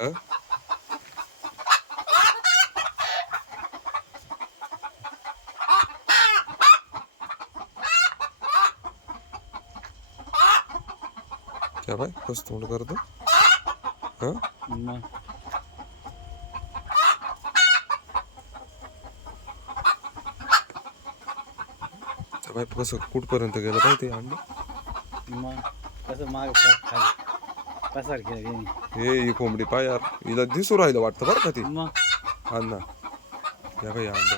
हं? क्या बाय कसं तोंड करतो हं? मग त्या बाय कसं कुठपर्यंत गेलं पाहिजे ते अंड मग कसं माग खाली पसार केलं त्यांनी. हे ही कोंबडी पाय यार हिला दिसू राहिलं वाटतं बरं का ती मग हा ना या बाई अंड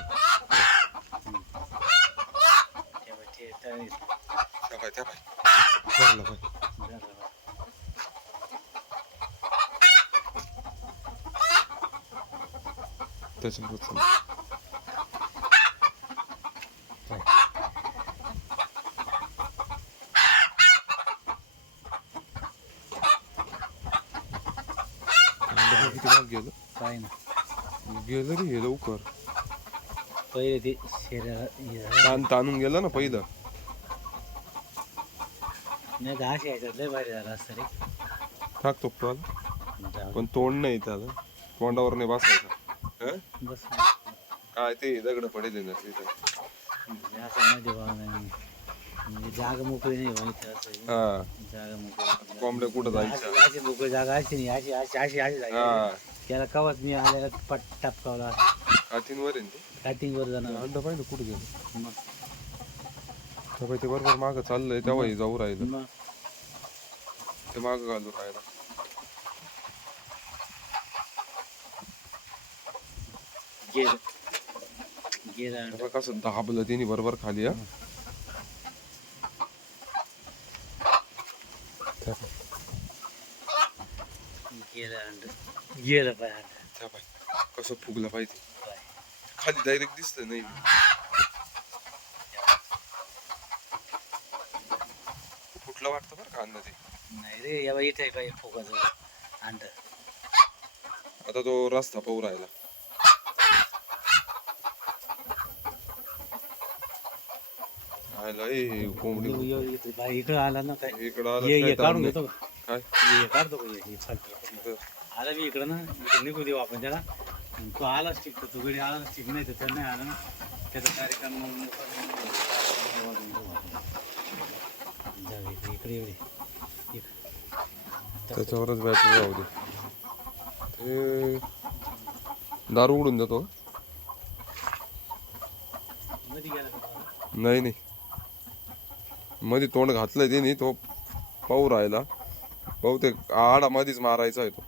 त्या बाय धरलं बाय त्याच्यामुळे चल अंड किती भाग गेलं काय ना गेलं रे हे लवकर पहिले ते शरीराला ताणून गेलं ना पहिलं नाही दहा यायचं लय भारी झालं असतं रे. टाकतो तो पण तोंड नाही त्याला तोंडावर नाही बसायचं हं? बस काय ते दगड पडेल ना तिथं असं मध्ये म्हणजे जागा मोकळी नाही व्हायची असं हा जागा मोकळी कोंबड्या कुठं जायच्या अशी मोकळी जागा अशी नाही अशी अशी अशी अशी जागा हा त्याला कवाच मी आल्याला पट टापकावला काठींवर आहे ना ते कॅटिंगवर जाणार अंड पाहिलं कुठं गेलं मग तेव्हा ते बरोबर मागं चाललंय तेव्हा जाऊ राहिलं मग ते मागं घालू राहिलं गेलं गेलं तेव्हा कसं दाबलं तिने बरोबर खाली हा गेलं अंड गेलं पाय अंड त्या बाई कसं फुगलं पाहिजे खाली डायरेक्ट दिसतं नाही फुटलं वाटतं बरं का अन्न ते नाही रे या बाई इथे पाहिजे फुगाचं अंड आता तो रस्ता पाहू राहिला आयला ए कोंबडी इकडं आला ना काय इकडं आलं ये काय ये काढून ताण घेतो का काय ये काढतो का हे फालतू आला मी इकडं ना इकडं निघू देऊ आपण त्याला आणि तो आलाच ठीक तो गडी आलाच ठीक नाही तर त्याला नाही आला ना त्याचा कार्यक्रम मग जाऊ इकडे इकडे त्याच्यावरच बॅटरी राहू दे ते दारू उडून जातो मध्ये गेला का नाही नाही मध्ये तोंड घातलंय त्याने तो पाहू राहिला बहुतेक आडा मध्येच मारायचा आहे तो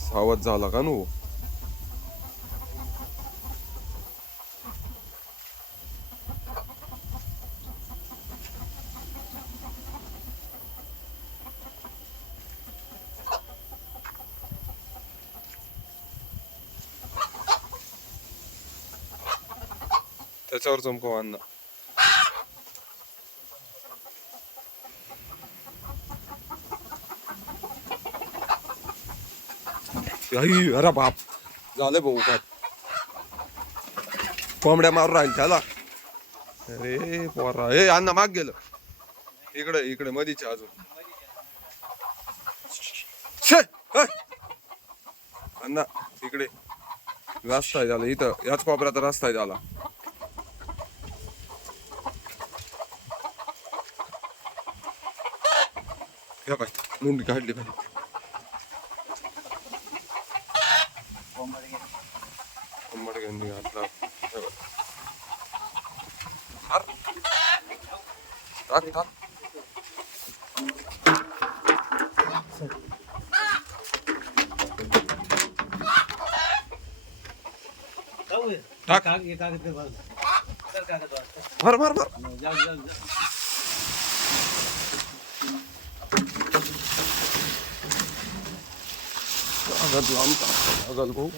सावध झाला का नु त्याच्यावर चमकव अण्णा अरे बाप झालं भाऊ काय कोंबड्या मारून राहील त्याला अरे पोरा हे अण्णा माग गेलं इकडे इकडे मधीच अजून छे, हे. अण्णा इकडे रस्ता आहे झाला इथं याच कोपऱ्यात रस्ता आहे झाला या बाय मुंडी काढली पाहिजे कोंबड्यांनी घातला हे बघ. मार. टाक टाक टाक. मार मार मार अगल लांब अगल भाऊ